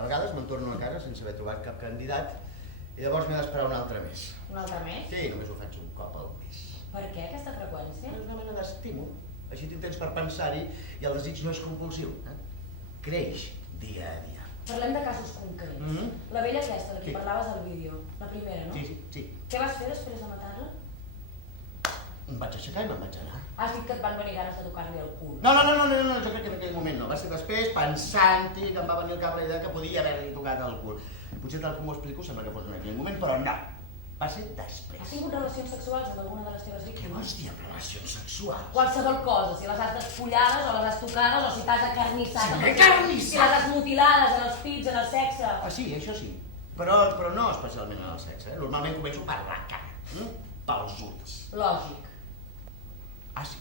A vegades me'n torno a casa sense haver trobat cap candidat i llavors m'he d'esperar un altre mes. Un altre mes? Sí, només ho faig un cop al mes. Per què aquesta freqüència? És una mena d'estímul. Així tinc temps per pensar-hi i el desig no és compulsiu. Creix dia a dia. Parlem de casos concrets. La vella aquesta, de qui parlaves al vídeo, la primera, no? Sí. Què vas fer després de matar-la? Em vaig aixecar i me'n vaig anar. Has dit que et van venir ganes de tocar-li el cul. No, jo crec que en aquell moment no. Va ser després, pensant-hi, que em va venir al cap la idea que podia haver-li tocat el cul. Potser tal com ho explico sembla que fos en aquell moment, però no. Va ser després. Has tingut relacions sexuals amb alguna de les teves Què víctimes? vols dir amb relacions sexuals? Qualsevol cosa, si les has despullades o les has tocades o si t'has acarnissat. Si m'he acarnissat! Si les has mutilades en els pits, en el sexe. Ah, sí, això sí. Però no especialment en el sexe. Normalment començo per la cara, pels ulls. Lògic. Ah, sí.